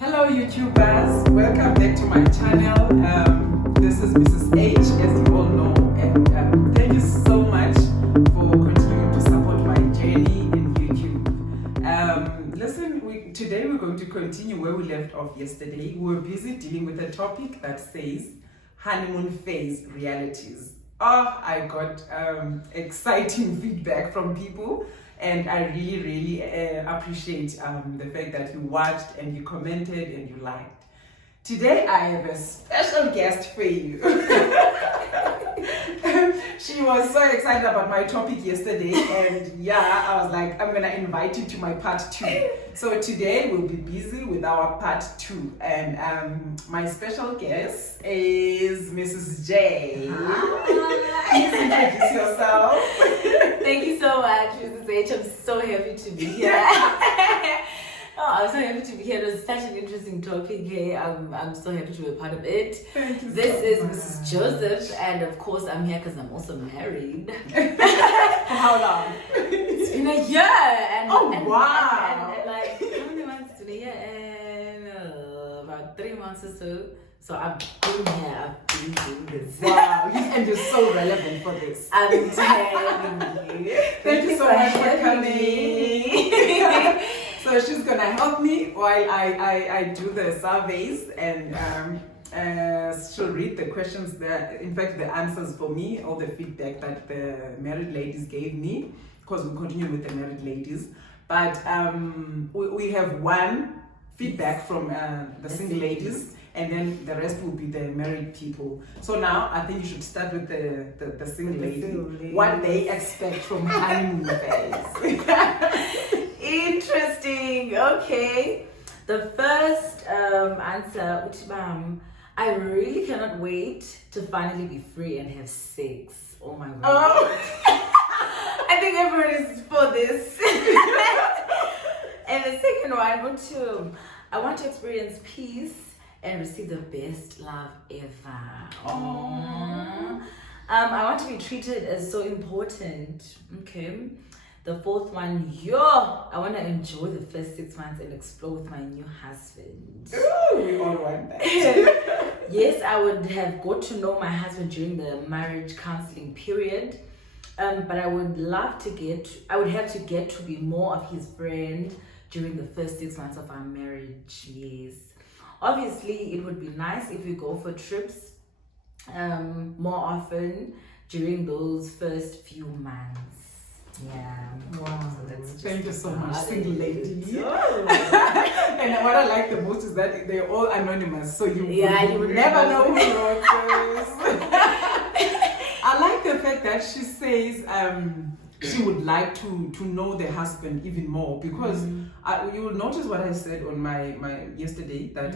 Hello YouTubers, welcome back to my channel. This is Mrs. H, as you all know, and thank you so much for continuing to support my journey in YouTube. Listen, today we're going to continue where we left off yesterday. We were busy dealing with a topic that says honeymoon phase realities. Oh, I got exciting feedback from people. And I really appreciate the fact that you watched and you commented and you liked. Today I have a special guest for you. She was so excited about my topic yesterday, and yeah, I was like, I'm gonna invite you to my part 2. So today we'll be busy with our part 2, and my special guest is Mrs. J. Please introduce yourself. Thank you so much, Mrs. H. I'm so happy to be here. I'm so happy to be here. It was such an interesting topic. Hey, I'm so happy to be a part of it. Thank you This so is much. Mrs. Joseph, and of course, I'm here because I'm also married. For how long? It's been a year. And, Oh, and, wow. And like, how many months? It's been a year and about 3 months or so. So I've been here. I've been doing this. Wow, and you're so relevant for this. I'm telling you. Thank you so much for having coming. me. So she's gonna help me while I do the surveys, and she'll read the questions that, in fact, the answers for me, all the feedback that the married ladies gave me, because we continue with the married ladies. But we have one feedback from the single ladies, and then the rest will be the married people. So now I think you should start with the single lady. What they expect from honeymoon phase. Interesting. Okay. The first answer, I really cannot wait to finally be free and have sex. Oh my god. Oh. I think everyone is for this. And the second one, I want to experience peace and receive the best love ever. Oh. I want to be treated as so important. Okay. The fourth one, I want to enjoy the first 6 months and explore with my new husband. Ooh, we all want that. Yes, I would have got to know my husband during the marriage counseling period. But I would have to get to be more of his friend during the first 6 months of our marriage. Yes. Obviously, it would be nice if we go for trips more often during those first few months. Yeah. Wow. So that's just Thank you so much, about single it. lady. Oh. And what I like the most is that they're all anonymous, so you would never know who wrote this. I like the fact that she says she would like to know the husband even more, because you will notice what I said on my yesterday, that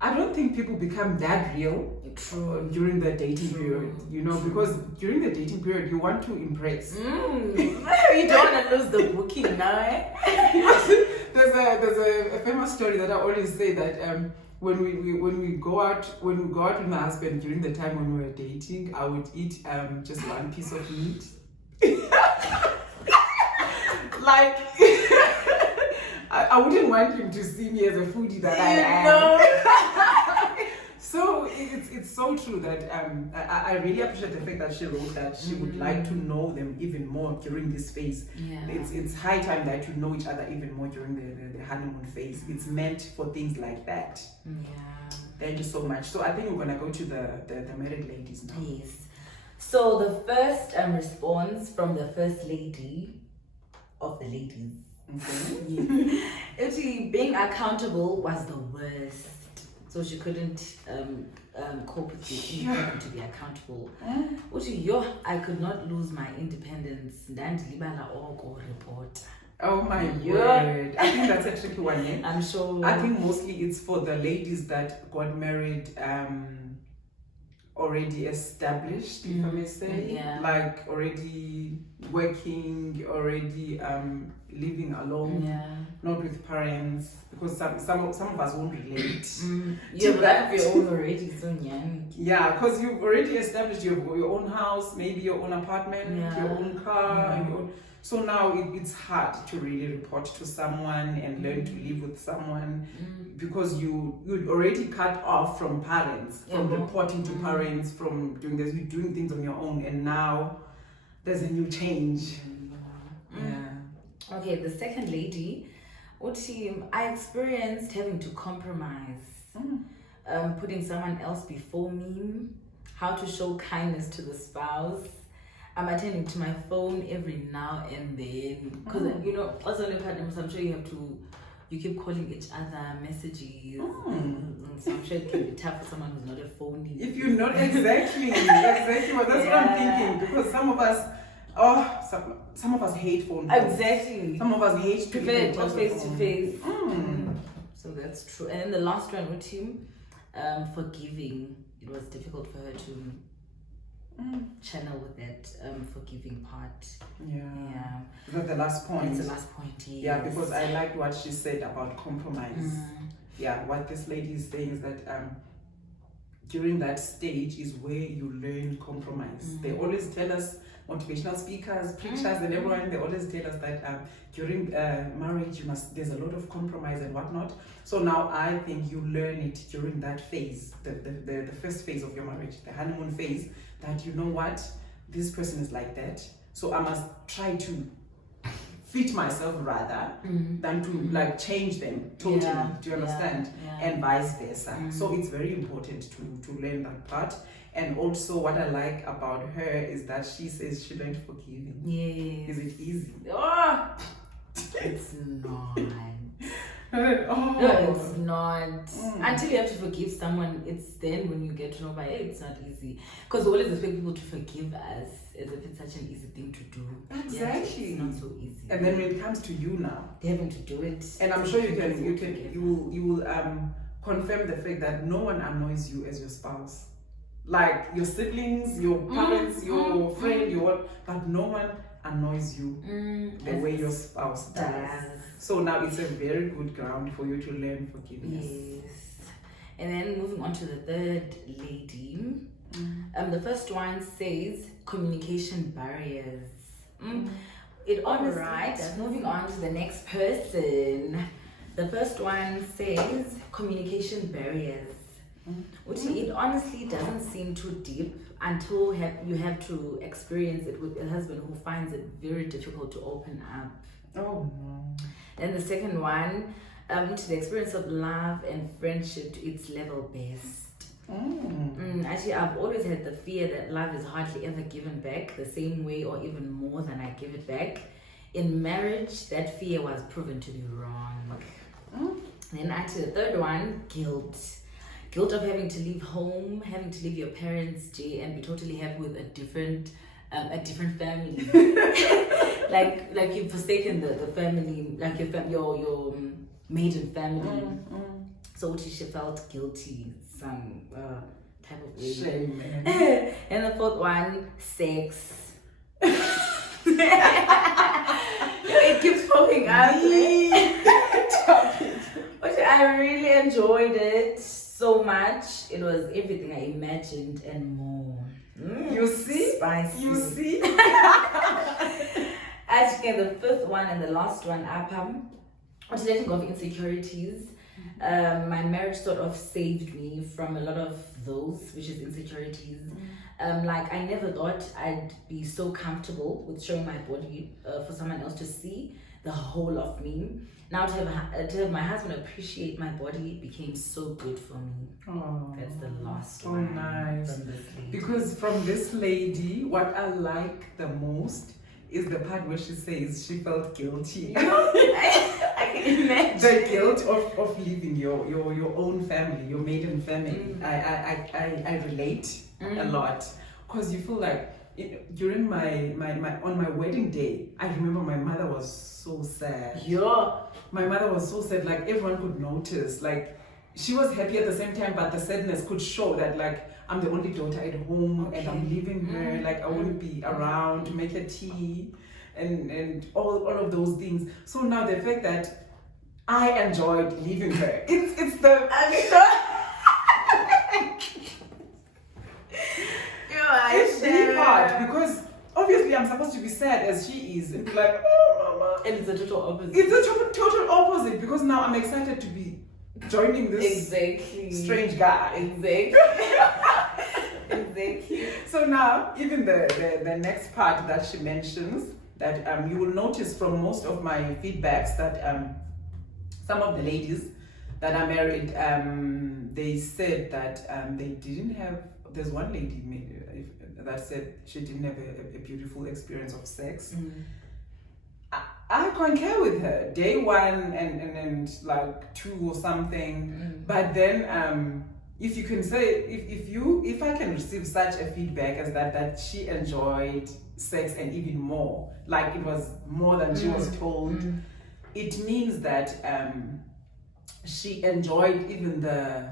I don't think people become that real during the dating period, because during the dating period you want to impress. You don't want to lose the booking now, eh? There's a famous story that I always say, that when we go out with my husband during the time when we were dating, I would eat just one piece of meat. Like I wouldn't want him to see me as a foodie that I am. So it's so true that I really appreciate the fact that she wrote that she would like to know them even more during this phase. Yeah. It's high time that you know each other even more during the honeymoon phase. It's meant for things like that. Yeah. Thank you so much. So I think we're gonna go to the married ladies now. Yes. So the first response from the first lady of the ladies. Okay. Actually, being accountable was the worst. So she couldn't cope with the having to be accountable. I could not lose my independence. Report. Oh my word. I think that's a tricky one, yeah? I'm sure. I think mostly it's for the ladies that got married already established, if I may say. Yeah. Like already working, already living alone, not with parents, because some of us won't relate. You have that of your own already, so yeah, because you've already established your own house, maybe your own apartment, your own car, your own. So now it's hard to really report to someone and learn to live with someone because you'd already cut off from parents, from reporting to parents, from doing this, you're doing things on your own, and now there's a new change. Yeah. Okay, the second lady, I experienced having to compromise, putting someone else before me, how to show kindness to the spouse. I'm attending to my phone every now and then because also in a partner, I'm sure you keep calling each other, messages. So I'm sure it can be tough for someone who's not a phony. If you're not exactly well, that's what I'm thinking, because some of us hate phone calls. Exactly. Some of us hate to face to face. So that's true. And then the last one with him, forgiving. It was difficult for her to channel with that forgiving part. Yeah. That's the last point. It's the last point, yes. Yeah, because I like what she said about compromise. Yeah, what this lady is saying is that during that stage is where you learn compromise. They always tell us, motivational speakers, preachers, and everyone, they always tell us that during marriage, there's a lot of compromise and whatnot. So now I think you learn it during that phase, the first phase of your marriage, the honeymoon phase, that you know what, this person is like that. So I must try to fit myself rather than to like change them totally. Do you understand? And vice versa. So it's very important to learn that part. And also what I like about her is that she says she learned forgiving. Yes. Is it easy? Oh, it's not. No, it's not. Until you have to forgive someone, it's then when you get to know by it's not easy. Because we always expect people to forgive us as if it's such an easy thing to do. Exactly. It's not so easy. And then when it comes to you now, they're having to do it. And I'm sure you will confirm the fact that no one annoys you as your spouse. Like your siblings, your parents, your friend, but no one annoys you the way your spouse does. So now it's a very good ground for you to learn forgiveness. Yes. And then moving on to the third lady. The first one says communication barriers. Moving on to the next person. The first one says communication barriers. It honestly doesn't seem too deep until you have to experience it with a husband who finds it very difficult to open up. Oh no. Then the second one, to the experience of love and friendship to its level best. Actually, I've always had the fear that love is hardly ever given back the same way or even more than I give it back. In marriage, that fear was proven to be wrong. Then actually the third one, guilt. Guilt of having to leave home, having to leave your parents' and be totally happy with a different family. like you've forsaken the family, like your maiden family. So she felt guilty, some type of way. Shame, man. And the fourth one, sex. It keeps popping up. But I really enjoyed it so much. It was everything I imagined and more. You see? Spicy. You see? As you get the fifth one and the last one up, letting go of insecurities. My marriage sort of saved me from a lot of those, which is insecurities. Like I never thought I'd be so comfortable with showing my body for someone else to see the whole of me. Now to have my husband appreciate my body became so good for me. Oh, that's the last one. Nice. From this lady. Because from this lady, what I like the most is the part where she says she felt guilty. I can imagine. The guilt of leaving your own family, your maiden family. I relate a lot, because you feel like during my on my wedding day, I remember my mother was so sad. Yeah. My mother was so sad, like everyone could notice. Like she was happy at the same time, but the sadness could show that like I'm the only daughter at home and I'm leaving her, like I wouldn't be around to make her tea and all of those things. So now the fact that I enjoyed leaving her, it's the part, because obviously I'm supposed to be sad as she is and be like, oh, mama. And it's a total opposite. It's a total opposite because now I'm excited to be joining this strange guy. Exactly. Exactly. So now, even the next part that she mentions, that you will notice from most of my feedbacks that some of the ladies that are married, they said that they didn't have, there's one lady that said she didn't have a beautiful experience of sex. I concur with her. Day one and like 2 or something. But then if you can say, if I can receive such a feedback as that she enjoyed sex and even more, like it was more than she was told, it means that she enjoyed even the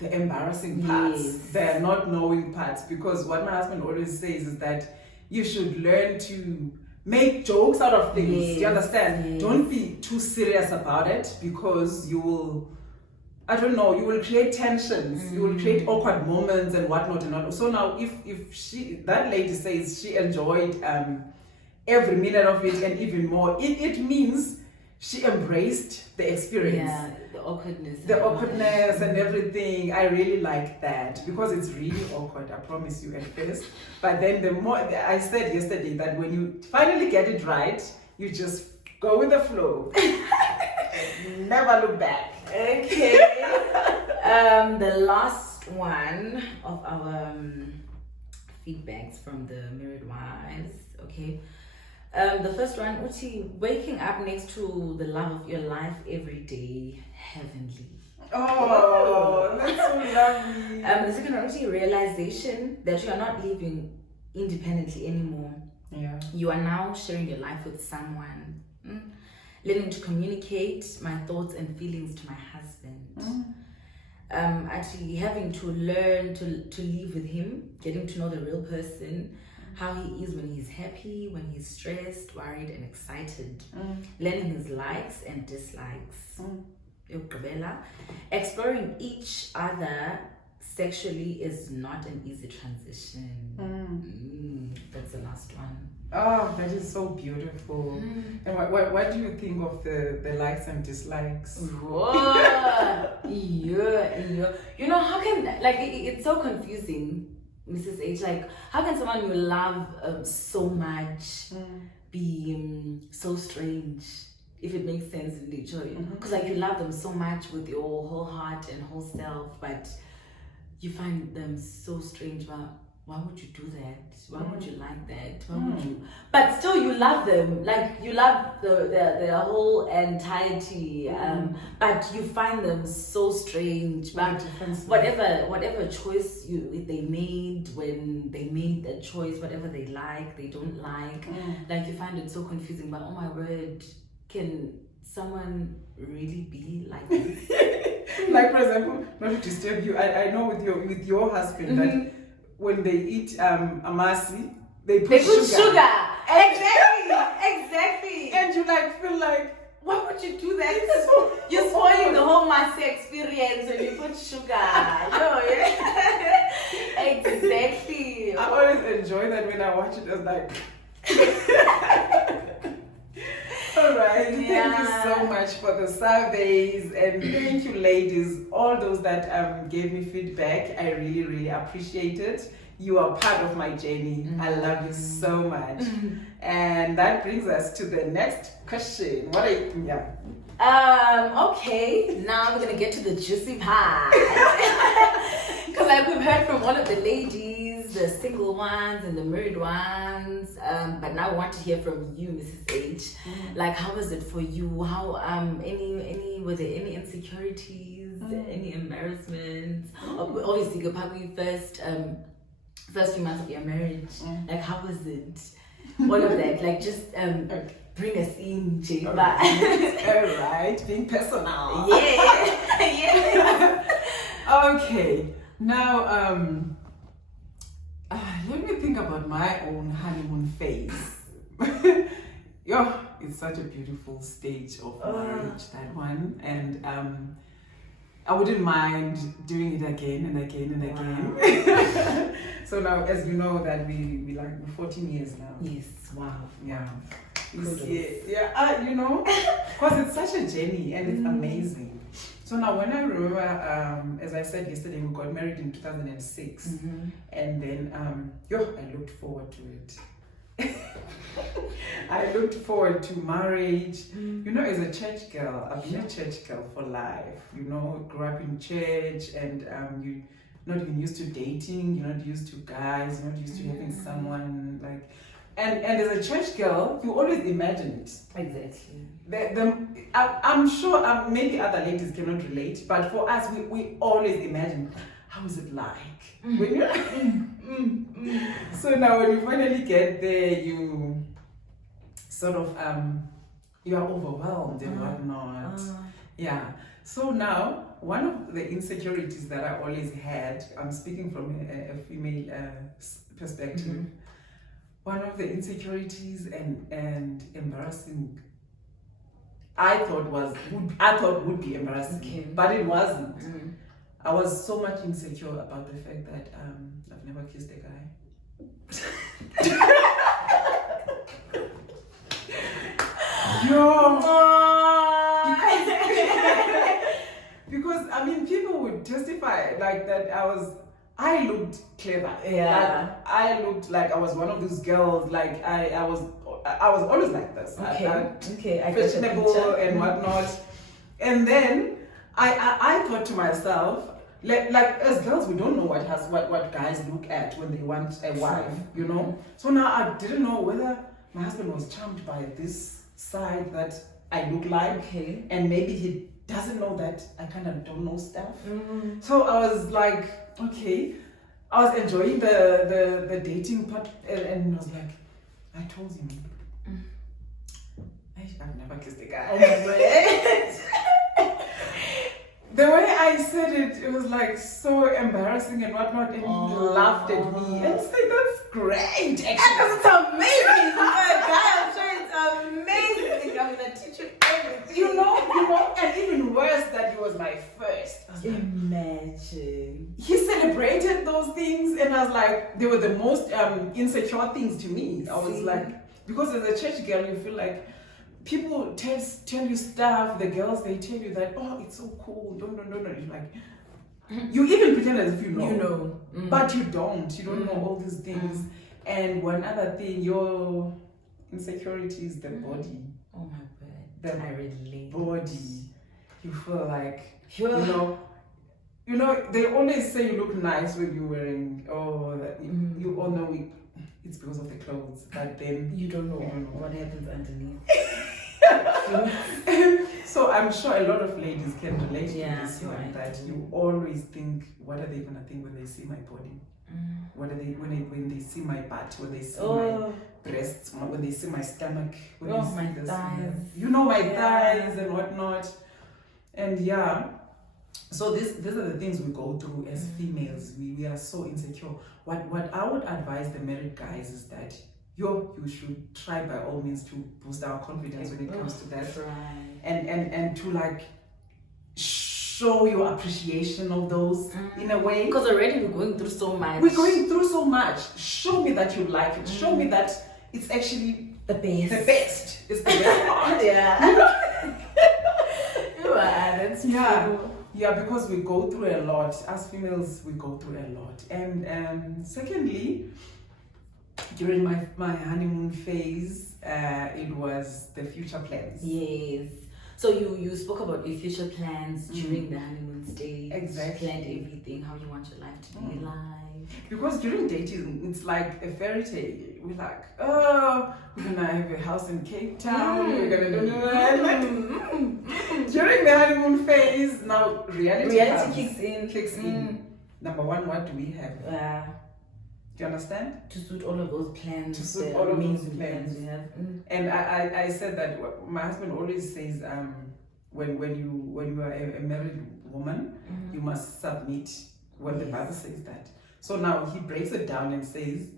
embarrassing parts, the not knowing parts, because what my husband always says is that you should learn to make jokes out of things. Do you understand? Don't be too serious about it, because you will, I don't know, you will create tensions, you will create awkward moments and whatnot and whatnot. So now if that lady says she enjoyed every minute of it and even more, it means she embraced the experience. Yeah, the awkwardness. The awkwardness and everything. I really like that, because it's really awkward, I promise you, at first. But then the more, I said yesterday that when you finally get it right, you just go with the flow. Never look back. Okay. The last one of our feedbacks from the married wives. Okay. The first one, Uchi, waking up next to the love of your life every day, heavenly. Oh, that's so lovely. The second one, Uchi, realization that you are not living independently anymore. Yeah. You are now sharing your life with someone. Learning to communicate my thoughts and feelings to my husband. Actually having to learn to live with him, getting to know the real person, how he is when he's happy, when he's stressed, worried and excited. Learning his likes and dislikes. Exploring each other sexually is not an easy transition. That's the last one. Oh, that is so beautiful. And what do you think of the likes and dislikes? Yeah. You know, how can, like, it's so confusing, Mrs. H. Like, how can someone you love so much be so strange, if it makes sense in nature? Because like you love them so much with your whole heart and whole self, but you find them so strange. Why would you do that? Why would you like that? Why would you? But still, you love them. Like you love the whole entirety. But you find them so strange. But whatever choice they made, when they made that choice, whatever they like, they don't like. Like you find it so confusing. But oh my word, can someone really be like this? Like for example, not to disturb you, I know with your husband that when they eat amasi, they put sugar. Exactly. And you like feel like, why would you do that? You're spoiling the whole Masi experience when you put sugar. Exactly. I always enjoy that when I watch it. I was like, all right. Thank you so much for the surveys, and thank you, ladies, all those that gave me feedback. I really, really appreciate it. You are part of my journey. I love you so much. And that brings us to the next question. What are you? Okay, now we're gonna get to the juicy part. Because like we've heard from all of the ladies, the single ones and the married ones, but now I want to hear from you, Mrs. H. Like, how was it for you? How were there any insecurities, any embarrassments? Obviously, Gopagui first few months of your marriage, like how was it? All of that, like just bring us in, Jay. All right, being personal. Yeah. Okay, now let me think about my own honeymoon phase. It's such a beautiful stage of marriage, that one. And I wouldn't mind doing it again and again and again. So now, as you know, that we like 14 years now. Yes, wow. Yeah. Kudos. Yeah, you know, because it's such a journey and it's amazing. So now, when I remember, as I said yesterday, we got married in 2006, and then I looked forward to it. I looked forward to marriage. You know, as a church girl, I've been a church girl for life. You know, grew up in church, and you're not even used to dating. You're not used to guys. You're not used to having someone like. And as a church girl, you always imagine it. Exactly. I'm sure maybe other ladies cannot relate, but for us, we always imagine, how is it like? When you So now when you finally get there, you sort of, you are overwhelmed and whatnot. Yeah. So now, one of the insecurities that I always had, I'm speaking from a female perspective, one of the insecurities and embarrassing I thought would be embarrassing, but it wasn't. I was so much insecure about the fact that I've never kissed a guy. Because I mean, people would testify like that. I looked clever. Yeah. Like, I looked like I was one of those girls. Like I was always like this. Okay. I fashionable and whatnot. And then I thought to myself, like as girls, we don't know what guys look at when they want a wife, you know. So now I didn't know whether my husband was charmed by this side that I look like, and maybe he doesn't know that I kind of don't know stuff. So I was like, okay, I was enjoying the dating part, and I was like, I told him, I've never kissed a guy. Oh my God. The way I said it, it was like so embarrassing and whatnot, and he laughed at me and said, "That's great, actually." It's amazing. I'm sure it's amazing. I'm gonna teach you everything. You know, and even worse that he was my first. Imagine. He celebrated those things, and I was like, they were the most insecure things to me. I was like, because as a church girl, you feel like people tell you stuff. The girls, they tell you that, oh, it's so cool. No. You're like, you even pretend as if you know. You know. But you don't. You don't know all these things. And one other thing, your insecurity is the body. Oh my God. The I relate. body. You feel like, you know, they always say you look nice when you're wearing, you all know it's because of the clothes, but then you don't know what happens underneath. So I'm sure a lot of ladies can relate to this one, right. that you always think, what are they gonna think when they see my body? What are they when they see my butt, when they see my breasts, when they see my stomach, when they see my this, thighs. you know, my thighs and whatnot. And so these are the things we go through as females. We are so insecure. What I would advise the married guys is that you should try by all means to boost our confidence when it comes to that. And to like show your appreciation of those in a way. Because already we're going through so much. We're going through so much. Show me that you like it. Show me that it's actually the best. The best. It's the best part. That's true. Yeah, because we go through a lot. As females, we go through a lot. And secondly, during my honeymoon phase, it was the future plans. Yes. So you spoke about your future plans during the honeymoon stage. Exactly. Planned everything, how you want your life to be like. Because during dating, it's like a fairy tale. We're like, oh, we're gonna have a house in Cape Town. We're gonna do that. During the honeymoon phase, now reality kicks in. Number one, what do we have? Do you understand? To suit all of those plans. To suit all of those plans. We have. And I said that my husband always says, when you are a married woman, you must submit. When the Bible says that. So now he breaks it down and says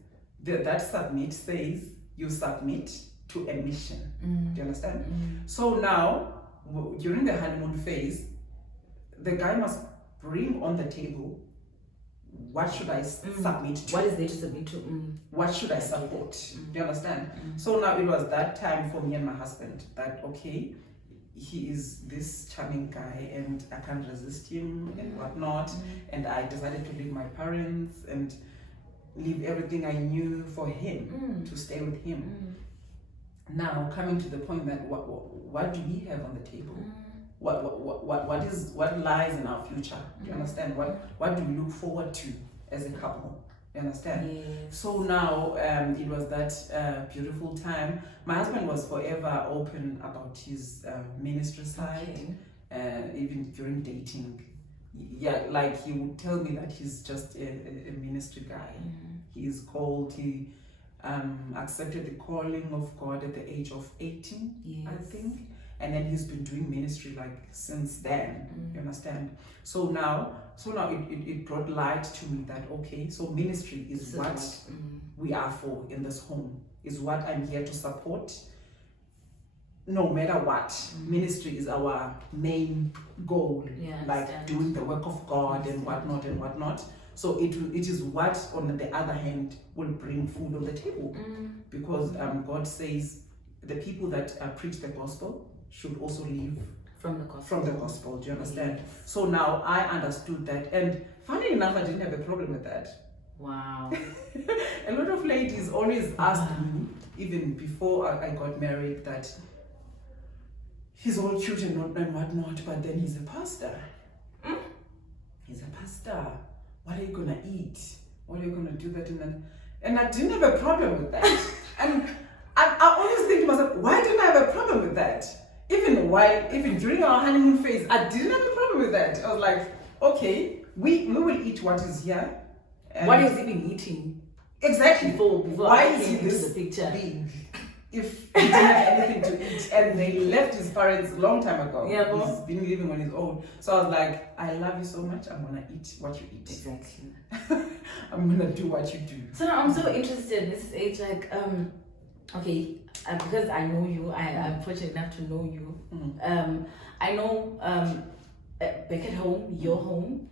that submit says you submit to a mission. Do you understand? So now during the honeymoon phase, the guy must bring on the table what should I submit to. What is there to submit to? What should I support? Do you understand? So now it was that time for me and my husband that, okay, he is this charming guy and I can't resist him and whatnot. And I decided to leave my parents and leave everything I knew for him, to stay with him. Now coming to the point that what do we have on the table? What lies in our future? Do you understand? What do we look forward to as a couple? You understand? Yes. So now it was that beautiful time. My husband was forever open about his ministry side, even during dating. Yeah, like he would tell me that he's just a ministry guy. He is called. He accepted the calling of God at the age of 18, I think. And then he's been doing ministry like since then. You understand? So now it brought light to me that, okay, so ministry is what we are for in this home, is what I'm here to support. No matter what, ministry is our main goal, like doing the work of God and whatnot. So it is what, on the other hand, will bring food on the table, because God says the people that preach the gospel should also live from the gospel. Do you understand? So now I understood that, and funny enough, I didn't have a problem with that. Wow. A lot of ladies always asked me, even before I got married, that he's all cute and whatnot, but then he's a pastor. He's a pastor. What are you gonna eat? What are you gonna do that and then? And I didn't have a problem with that. And I always think to myself, why didn't I have a problem with that? Even during our honeymoon phase, I didn't have a problem with that. I was like, okay, we will eat what is here. What has he been eating? Exactly. Before why I is he came into this the picture? big? If he didn't have anything to eat, and they left his parents a long time ago. Yeah, he's been living on his own. So I was like, I love you so much. I'm gonna eat what you eat. Exactly. I'm gonna do what you do. So now I'm so interested in this age, like, okay, because I know you, I'm fortunate enough to know you. I know back at home, your home,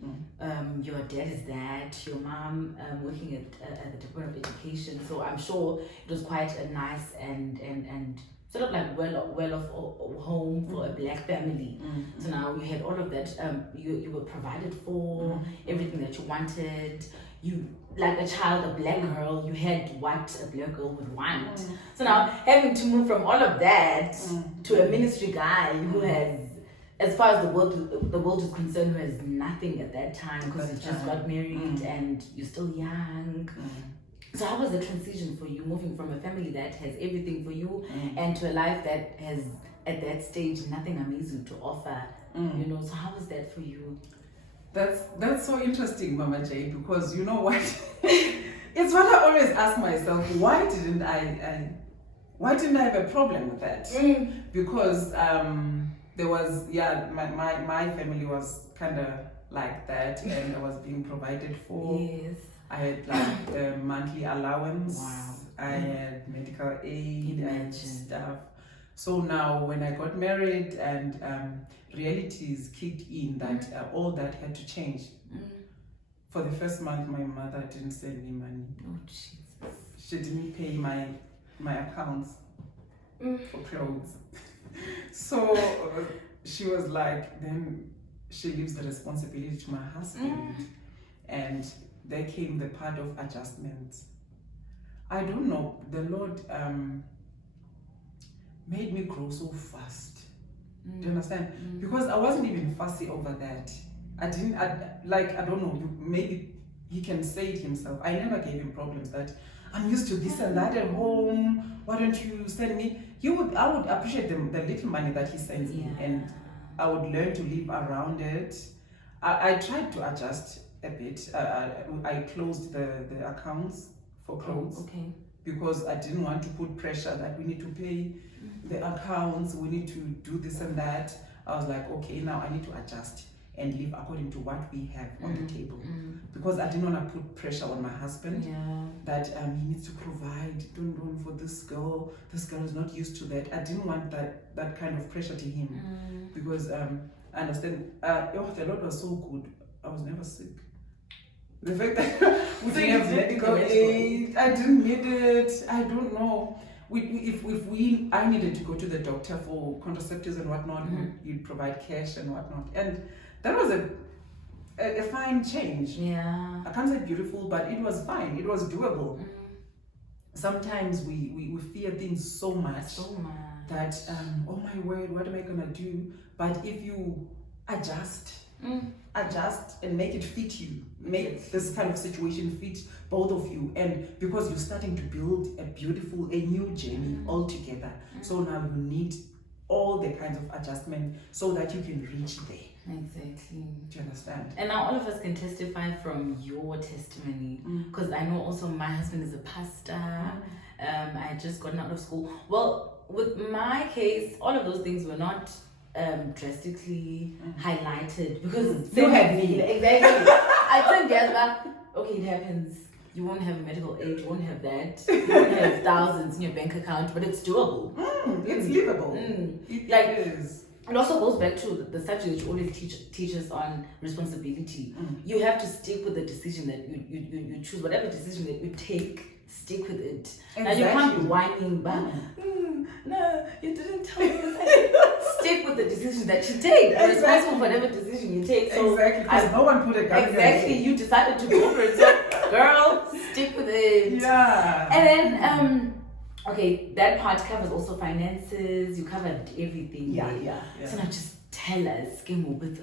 your dad is that, your mom working at the Department of Education. So I'm sure it was quite a nice and sort of like well off home for a black family. So now you had all of that. You were provided for, everything that you wanted. You, like a child, a black girl, you had what a black girl would want. So now having to move from all of that to a ministry guy who has, as far as the world is concerned, who has nothing at that time because you just got married and you're still young. So how was the transition for you, moving from a family that has everything for you and to a life that has, at that stage, nothing amazing to offer? You know, so how was that for you? That's so interesting, Mama J, because you know what? It's what I always ask myself, why didn't I have a problem with that? Because there was, my family was kind of like that, and I was being provided for. Yes. I had like a monthly allowance. Wow. I had medical aid and Imagine. stuff. So now when I got married and realities kicked in that all that had to change. For the first month, my mother didn't send me money. Oh, Jesus. She didn't pay my accounts for clothes. So she was like, then she leaves the responsibility to my husband. And there came the part of adjustments. I don't know, the Lord made me grow so fast. Do you understand? Because I wasn't even fussy over that. I don't know, maybe he can say it himself. I never gave him problems that I'm used to this and that at home. Why don't you send me? I would appreciate the little money that he sends me, and I would learn to live around it. I tried to adjust a bit. I closed the accounts for clothes because I didn't want to put pressure that we need to pay the accounts, we need to do this and that. I was like, okay, now I need to adjust and live according to what we have on the table, because I didn't want to put pressure on my husband that he needs to provide. Don't for this girl. This girl is not used to that. I didn't want that kind of pressure to him, because understand. The Lord was so good. I was never sick. The fact that we didn't have medical aid, I didn't need it. I don't know. I needed to go to the doctor for contraceptives and whatnot, you'd provide cash and whatnot, and that was a fine change. Yeah, I can't say beautiful, but it was fine. It was doable. Sometimes we fear things so much that oh my word, what am I gonna do? But if you adjust and make it fit you, make this kind of situation fit both of you, and because you're starting to build a new journey all together, so now you need all the kinds of adjustment so that you can reach there. Exactly. Do you understand? And now all of us can testify from your testimony, because I know also my husband is a pastor. I had just gotten out of school. Well, with my case, all of those things were not drastically highlighted because you had me. Exactly. I think okay, it happens. You won't have medical aid, you won't have that. You won't have thousands in your bank account, but it's doable. It's livable. It is. It also goes back to the subject that you always teach us on responsibility. You have to stick with the decision that you choose. Whatever decision that you take, stick with it. Exactly. Now you can't be whining back. No, you didn't tell me this. Stick with the decision that you take. You're responsible for whatever decision you take. So exactly, because no one put a gun. Exactly, you decided to go for it. So, girl, stick with it. Yeah. And then, okay, that part covers also finances. You covered everything. Yeah. So now just tell us,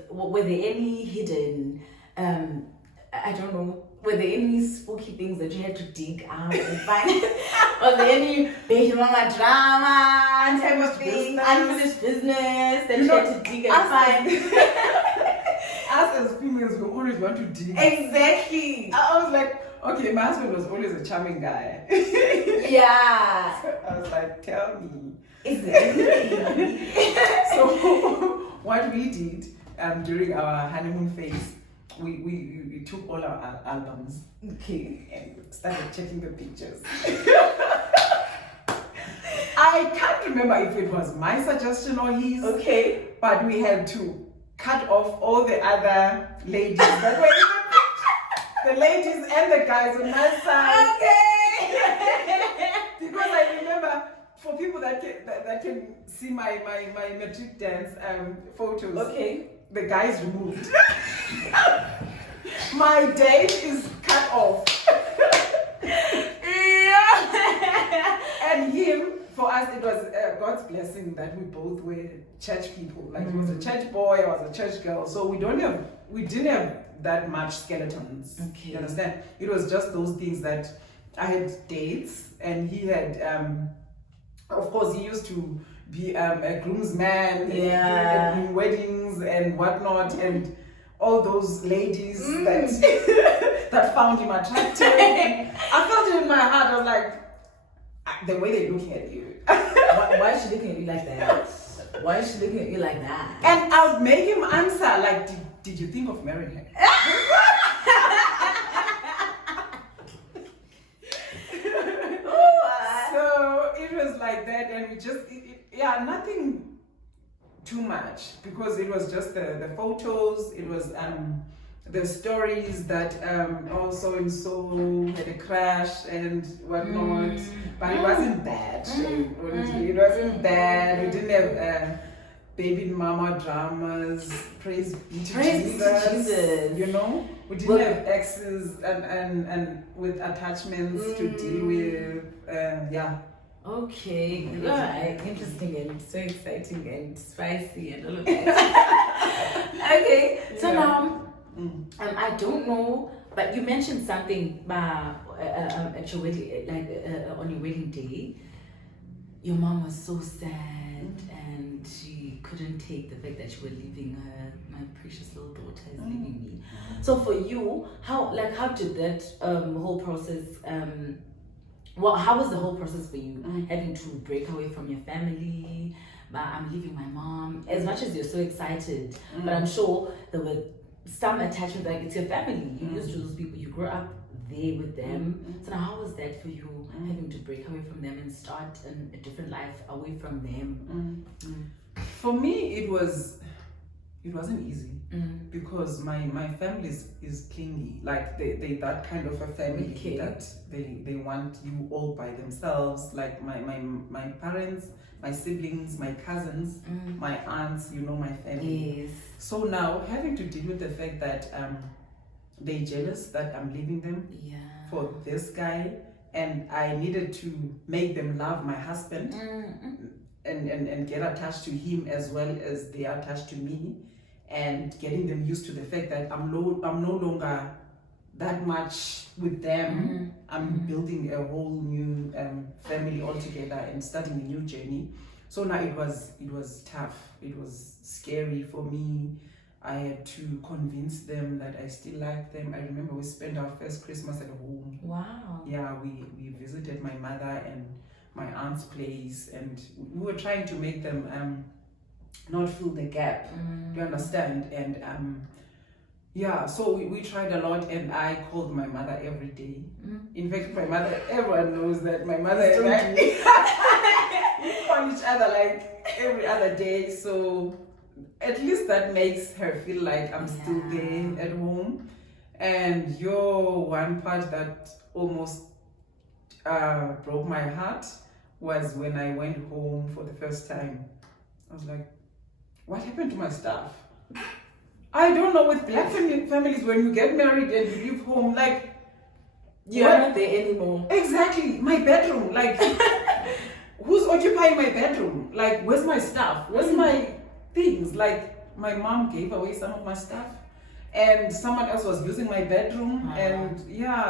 were there any hidden, I don't know, were there any spooky things that you had to dig out and find? Was there any baby mama drama type of thing, unfinished business that you had to dig and find? Us as females, we always want to dig. Exactly. I was like, okay, my husband was always a charming guy. Yeah. So I was like, tell me. Exactly. So what we did during our honeymoon phase, we took all our albums, okay, and started checking the pictures. I can't remember if it was my suggestion or his. Okay. But we had to cut off all the other ladies that were in the ladies and the guys on my side. Okay. Because I remember, for people that can see my matric dance photos. Okay. The guys removed. My date is cut off. Yeah. And him, for us, it was God's blessing that we both were church people. Like he was a church boy, I was a church girl. So we didn't have that much skeletons. Okay. You understand? It was just those things that I had dates, and he had. Of course, he used to be a groomsman in weddings and whatnot, and all those ladies that found him attractive. I felt it in my heart. I was like, the way they're looking at you. Why is she looking at you like that? Why is she looking at you like that? And I would make him answer like, did you think of marrying her? So it was like that, and we just, nothing too much, because it was just the photos, it was the stories that so and so had a crash and whatnot, but it wasn't bad. It wasn't bad. We didn't have baby mama dramas. Praise be to Jesus. You know, we didn't have exes and with attachments to deal with. Okay, interesting and so exciting and spicy and all of that. Okay, so now I don't know, but you mentioned something at your wedding, on your wedding day. Your mom was so sad and she couldn't take the fact that you were leaving her. My precious little daughter is leaving me. So for you, how did that whole process? How was the whole process for you? Having to break away from your family, I'm leaving my mom. As much as you're so excited, but I'm sure there were some attachment, like it's your family. You used to those people, you grew up there with them. So now how was that for you, having to break away from them and start a different life away from them? For me, it was it wasn't easy because my family is clingy. Like they that kind of a family that they want you all by themselves. Like my parents, my siblings, my cousins, my aunts, my family. Yes. So now having to deal with the fact that they're jealous that I'm leaving them for this guy, and I needed to make them love my husband and get attached to him as well as they are attached to me, and getting them used to the fact that I'm no longer that much with them. I'm building a whole new family altogether and starting a new journey. So now it was tough. It was scary for me. I had to convince them that I still like them. I remember we spent our first Christmas at home. Wow. Yeah, we visited my mother and my aunt's place, and we were trying to make them not fill the gap. Do you understand? And so we tried a lot, and I called my mother every day. In fact, my mother, everyone knows that my mother and I we call each other like every other day. So at least that makes her feel like I'm still there at home. And one part that almost broke my heart was when I went home for the first time. I was like, what happened to my stuff? I don't know, with black families, when you get married and you leave home, like, you're not there anymore. Exactly. My bedroom, like, who's occupying my bedroom? Like, where's my stuff? Where's my things? Like, my mom gave away some of my stuff, and someone else was using my bedroom. And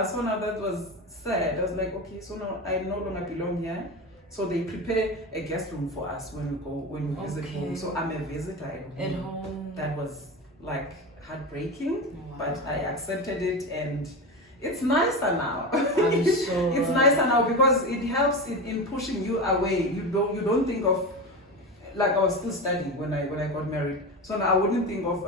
so now that was sad. I was like, okay, so now I no longer belong here. So they prepare a guest room for us when we visit home. So I'm a visitor at home. That was like heartbreaking, but I accepted it, and it's nicer now. I'm sure. It's nicer now because it helps in pushing you away. You don't think of, like, I was still studying when I got married. So now I wouldn't think of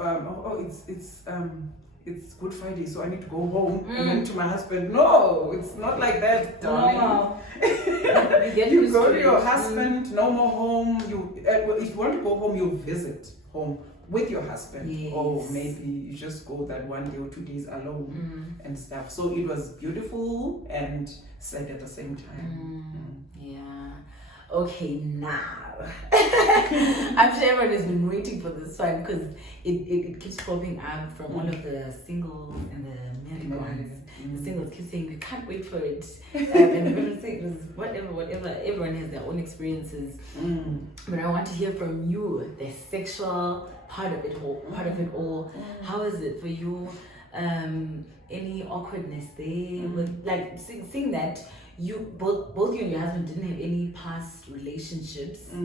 it's Good Friday, so I need to go home and then to my husband. No, it's not like that, darling. No. You go to your husband, no more home. If you want to go home, you visit home with your husband. Yes. Or maybe you just go that 1 day or 2 days alone and stuff. So it was beautiful and sad at the same time. Yeah. Okay, now I'm sure everyone has been waiting for this one because it keeps popping up from all of the singles and the married ones. The singles keep saying we can't wait for it, and everyone saying whatever. Everyone has their own experiences, but I want to hear from you the sexual part of it all. How is it for you? Any awkwardness there with, like, seeing that you both you and your husband didn't have any past relationships. So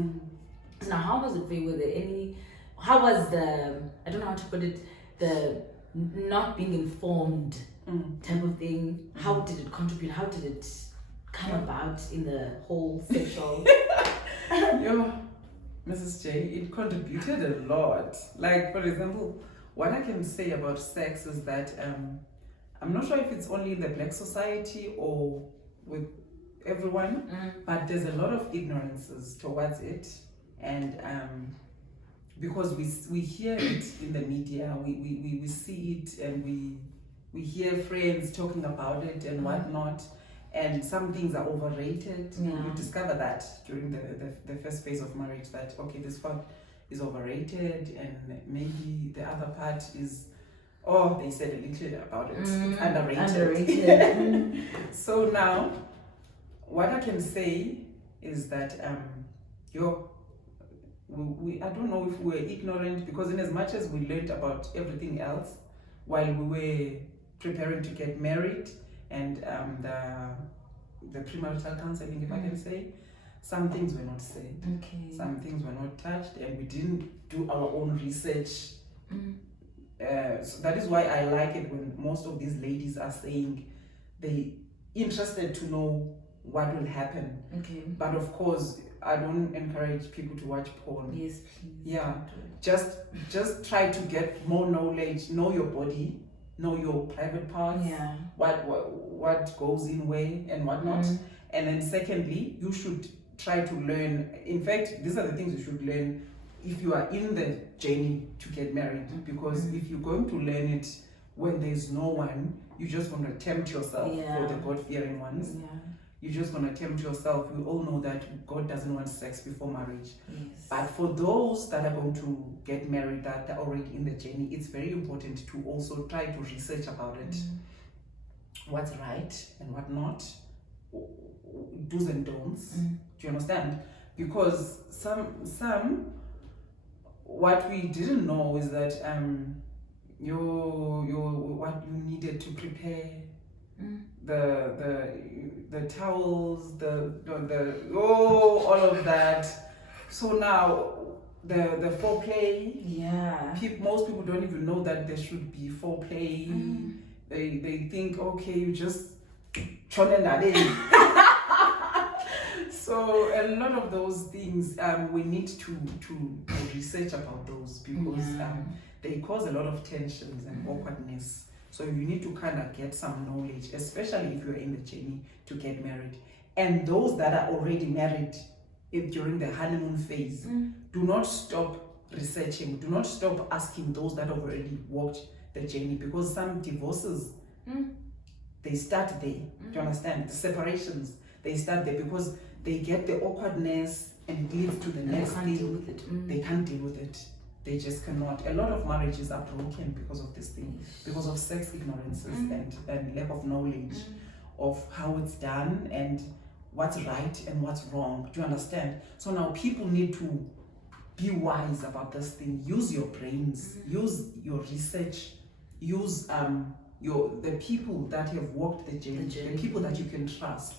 now, how was it for you? Were there any? How was the, I don't know how to put it, the not being informed type of thing? How did it contribute? How did it come about in the whole sexual? Mrs. J, it contributed a lot. Like, for example, what I can say about sex is that I'm not sure if it's only in the black society or with everyone, but there's a lot of ignorances towards it, and because we hear it in the media, we see it, and we hear friends talking about it and whatnot, and some things are overrated. You discover that during the first phase of marriage, that okay, this part is overrated, and maybe the other part is, they said a little about it, it's underrated. So now, what I can say is that I don't know if we were ignorant, because in as much as we learned about everything else while we were preparing to get married, and the premarital counseling, if I can say, some things were not said, some things were not touched, and we didn't do our own research. So that is why I like it when most of these ladies are saying they interested to know what will happen. But of course, I don't encourage people to watch porn. Yes, please. Yeah, just try to get more knowledge. Know your body, know your private parts. Yeah. What goes in where and whatnot. And then secondly, you should try to learn. In fact, these are the things you should learn if you are in the journey to get married, because if you're going to learn it when there's no one, you're just going to tempt yourself for the God-fearing ones. You're just going to tempt yourself. We all know that God doesn't want sex before marriage. But for those that are going to get married, that are already in the journey, it's very important to also try to research about it. What's right and what not, do's and don'ts. Do you understand? Because some what we didn't know is that what you needed to prepare, the towels, all of that. So now the foreplay, most people don't even know that there should be foreplay. They think, okay, you just so a lot of those things we need to research about those, because they cause a lot of tensions and awkwardness. So you need to kind of get some knowledge, especially if you're in the journey to get married. And those that are already married during the honeymoon phase, do not stop researching, do not stop asking those that have already walked the journey, because some divorces, they start there. Do you understand? The separations, they start there because they get the awkwardness and it leads to the next thing. They can't deal with it. They just cannot. A lot of marriages are broken because of this thing, because of sex ignorances and lack of knowledge of how it's done and what's right and what's wrong. Do you understand? So now people need to be wise about this thing. Use your brains, use your research, use the people that have walked the journey, the people that you can trust.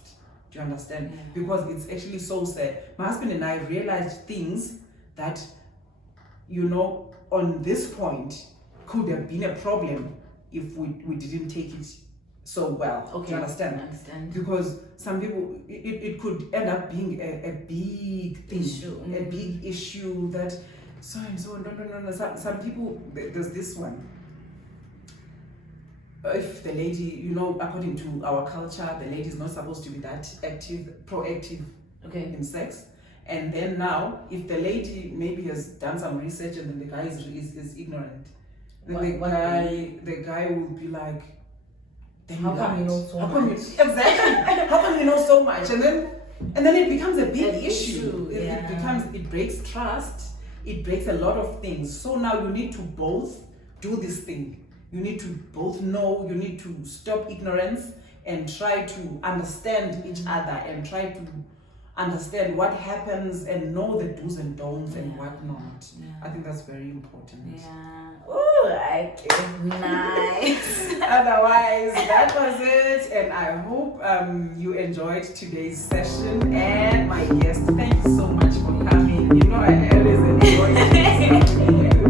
Do you understand? Because it's actually so sad. My husband and I realized things that, on this point could have been a problem if we didn't take it so well. Do you understand? I understand. Because some people, it could end up being a big thing, a big issue that no. Some people, there's this one. If the lady, according to our culture, the lady is not supposed to be that proactive in sex. And then now, if the lady maybe has done some research and then the guy is ignorant, then the guy will be like, how come you know so much? Exactly. How come you know so much? And then it becomes a big issue. It breaks trust. It breaks a lot of things. So now you need to both do this thing. You need to both know, you need to stop ignorance and try to understand each other and try to understand what happens and know the do's and don'ts and whatnot. I think that's very important. Oh, nice. Otherwise, that was it, and I hope you enjoyed today's session. And my guest, thank you so much for coming. I always enjoy it.